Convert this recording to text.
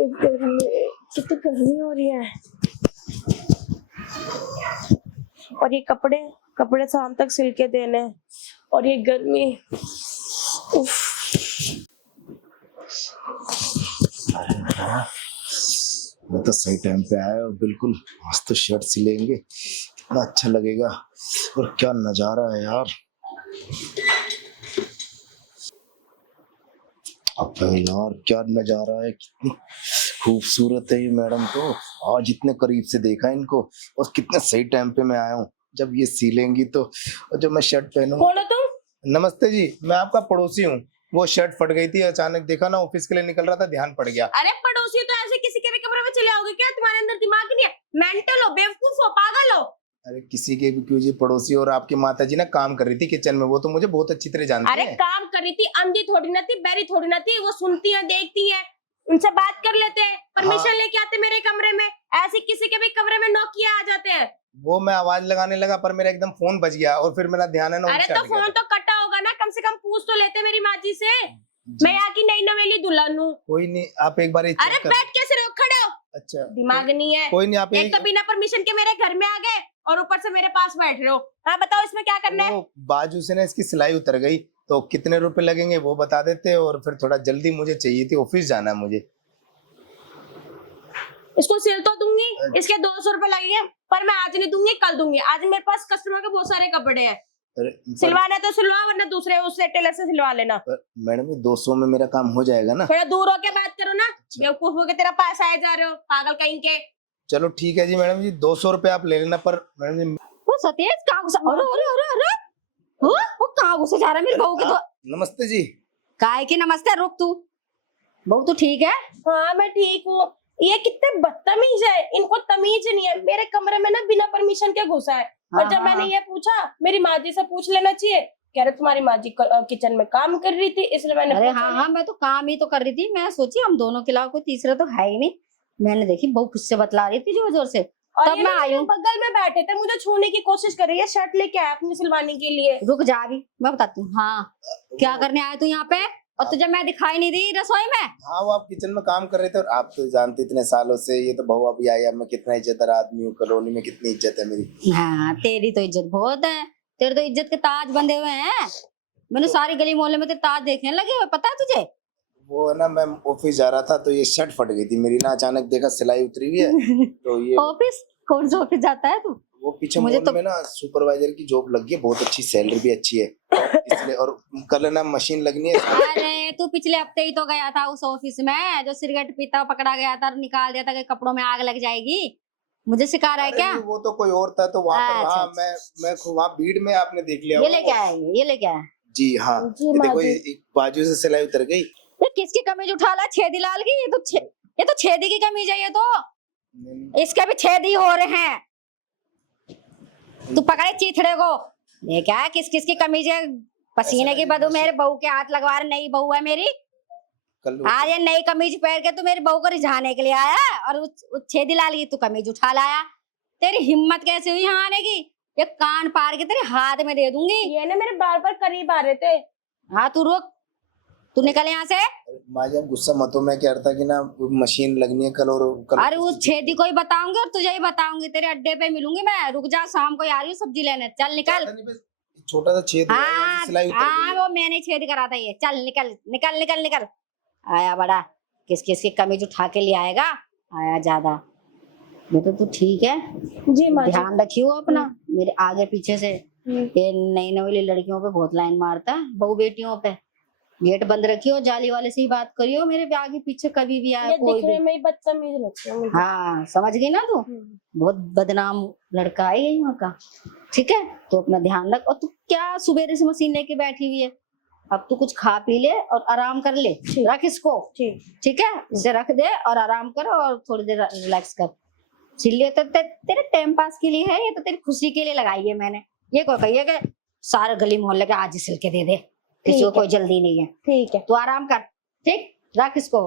इस गर्मी कितनी गर्मी हो रही है। और ये कपड़े शाम तक सिल के देने हैं। और ये गर्मी, उफ। मैं तो सही टाइम पे आया और बिल्कुल मस्त तो शर्ट सिलेंगे, कितना अच्छा लगेगा। और क्या नजारा है यार। अब यार क्या नजारा है, कितनी खूबसूरत है ये मैडम। तो आज इतने करीब से देखा इनको और कितने सही टाइम पे मैं आया हूँ। जब ये सिलेंगी तो, और जब मैं शर्ट पहनूं। कौन हो तुम? नमस्ते जी, मैं आपका पड़ोसी हूँ। वो शर्ट फट गई थी, अचानक देखा ना, ऑफिस के लिए निकल रहा था, ध्यान पड़ गया। अरे पड़ोसी तो ऐसे किसी के भी कमरे में चले आओगे क्या? तुम्हारे अंदर दिमाग नहीं है? मेंटल हो, बेवकूफ हो, पागल हो? अरे किसी के भी क्यों जी, पड़ोसी। और आपकी माता जी ना काम कर रही थी किचन में, वो तो मुझे बहुत अच्छी तरह जानती अरे है। काम कर रही थी, अंधी थोड़ी ना थी, बैरी थोड़ी ना थी। वो सुनती है, देखती है, उनसे बात कर लेते हैं, परमिशन लेके आते मेरे कमरे में। ऐसे किसी के भी कमरे में नौकिया आ जाते हैं। वो मैं आवाज लगाने लगा पर मेरा एकदम फोन बज गया और फिर मेरा ध्यान है ना। अरे तो फोन तो कटा होगा ना, कम से कम पूछ तो लेते मेरी माँ जी से। मैं यहाँ की नई नवेली दुल्हन हूँ। कोई नहीं, आप एक बार अरे बैठ कैसे रहो, खड़े हो। अच्छा दिमाग नहीं है। कोई नहीं, आप एक तो बिना परमिशन के मेरे घर में आ गए और ऊपर से मेरे पास बैठ रहे हो। हाँ बताओ, इसमें क्या करना है? बाजू से ना इसकी सिलाई उतर गई, तो कितने रुपए लगेंगे वो बता देते। और फिर थोड़ा जल्दी मुझे चाहिए थी, ऑफिस जाना है मुझे। इसको सिल तो दूंगी, इसके 200 रुपए लगेंगे, पर मैं आज नहीं दूंगी, कल दूंगी। आज मेरे पास कस्टमर के बहुत सारे कपड़े हैं। सिलवाना तो सिलवा, वरना दूसरे उससे टेलर से सिलवा लेना। मैडम ये 200 में मेरा काम हो जाएगा ना? थोड़ा दूर होके बात करो ना, बेवकूफ होके तेरा पास आए जा रहे हो, पागल कहीं के। चलो ठीक है जी मैडम जी, 200 रुपए आप ले लेना। पर मैडम जी वो सतीश कहाँ घुसा? अरे अरे अरे अरे वो कहाँ घुसे जा रहा है मेरी बहू की? तो नमस्ते जी। काय की नमस्ते। रुक तू, बहू तू ठीक है? हाँ मैं ठीक हूँ। ये कितने बदतमीज है, इनको तमीज नहीं है। मेरे कमरे में ना बिना परमिशन के घुसा है। और जब मैंने ये पूछा, मेरी माँ जी से पूछ लेना चाहिए, कह रहे तुम्हारी माँ जी किचन में काम कर रही थी, इसलिए मैंने अरे हाँ, मैं तो काम ही तो कर रही थी। मैं सोची हम दोनों के अलावा कोई तीसरा तो है ही नहीं। मैंने देखी बहू खुद से बतला रही थी जोर जोर से, तब मैं आई हूँ। बगल में बैठे थे, मुझे छूने की कोशिश कर रही है, शर्ट लेके आया अपनी सिलवाने के लिए। रुक जा, अभी मैं बताती हूँ। हाँ क्या करने आए तू यहाँ पे? और तुझे मैं दिखाई नहीं दी रसोई में? हाँ वो आप किचन में काम कर रहे थे। और आप तो जानते इतने सालों से, ये तो बहू अभी आई है, मैं कितना इज्जतदार आदमी हूँ, कॉलोनी में कितनी इज्जत है मेरी। हाँ तेरी तो इज्जत बहुत है, तेरे तो इज्जत के ताज बंधे हुए हैं। मैंने सारी गली मोहल्ले में तेरे ताज देखने लगे हुए, पता है तुझे? वो है ना, मैं ऑफिस जा रहा था तो ये शर्ट फट गई थी मेरी ना, अचानक देखा सिलाई उतरी हुई है तो ये। ऑफिस? कौन सा ऑफिस जाता है तू? वो पीछे मुझे मॉल तो में ना सुपरवाइजर की जॉब लगी है, बहुत अच्छी सैलरी भी अच्छी है इसलिए। और कल ना मशीन लगनी है। अरे तू पिछले हफ्ते ही तो गया था उस ऑफिस में, जो सिगरेट पीता पकड़ा गया था और निकाल दिया था कि कपड़ों में आग लग जाएगी। मुझे सिखा रहा है क्या? वो तो कोई और था, तो वहाँ पर। अच्छा, हाँ मैं वहाँ भीड़ में आपने देख लिया। ये लेके आया, ये लेके आया जी हाँ। ये देखो, ये बाजू से सिलाई उतर गई। ये किसकी कमीज उठा ला? छेदी लाल की? ये तो छेदी की कमीज है। ये तो इसके भी छेदी हो रहे हैं। तू पकड़े चीथड़े को। ये क्या है, किस किस की कमीज है? पसीने की बदबू मेरे बहू के हाथ लगवा रहे। नई बहू है मेरी, आज ये नई कमीज पहन के तू मेरी बहू को रिझाने के लिए आया और उस छेदी लाल की तू कमीज उठा लाया। तेरी हिम्मत कैसे हुई यहाँ आने की? ये कान पार के तेरे हाथ में दे दूंगी। ये ना मेरे बार बार करीब आ रहे थे। हाँ तू रुक, तू निकल यहाँ से। माँ जी गुस्सा मत हो, मैं कह रहा था कि ना मशीन लगनी है कल। और कल अरे उस छेदी को ही बताऊंगी और तुझे ही बताऊंगी। तेरे अड्डे पे मिलूंगी मैं। रुक जा, शाम को आ रही हूँ सब्जी लेने। चल निकल। छोटा सा छेद हुआ है, सिलाई उतर गई है। वो मैंने छेद करा था ये। चल निकल निकल निकल निकल। आया बड़ा, किस किस की कमीज उठा के ले आएगा। आया ज्यादा। बेटा तू ठीक है? जी माँ जी। ध्यान रखियो अपना, मेरे आगे पीछे से। ये नई नई लड़कियों पे बहुत लाइन मारता है, बहू बेटियों पे। गेट बंद रखियो, जाली वाले से ही बात करियो। मेरे आगे पीछे कभी भी आए कोई भी। में बदतमीज लगता है। हाँ समझ गई ना तू? बहुत बदनाम लड़का है ये यहाँ का। ठीक है, तो अपना ध्यान रख। और तू क्या सुबह से मशीन लेके बैठी हुई है? अब तू कुछ खा पी ले और आराम कर ले। रख इसको। ठीक है, इसे रख दे और आराम कर और थोड़ी देर रिलैक्स कर। सिलिए तो तेरे टाइम पास के लिए है, ये तो तेरी खुशी के लिए लगाई है मैंने। ये कोई कहिए कि सारे गली मोहल्ले के आज सिल के दे दे, किसी को कोई जल्दी नहीं है। ठीक है, तू आराम कर। ठीक, रख इसको।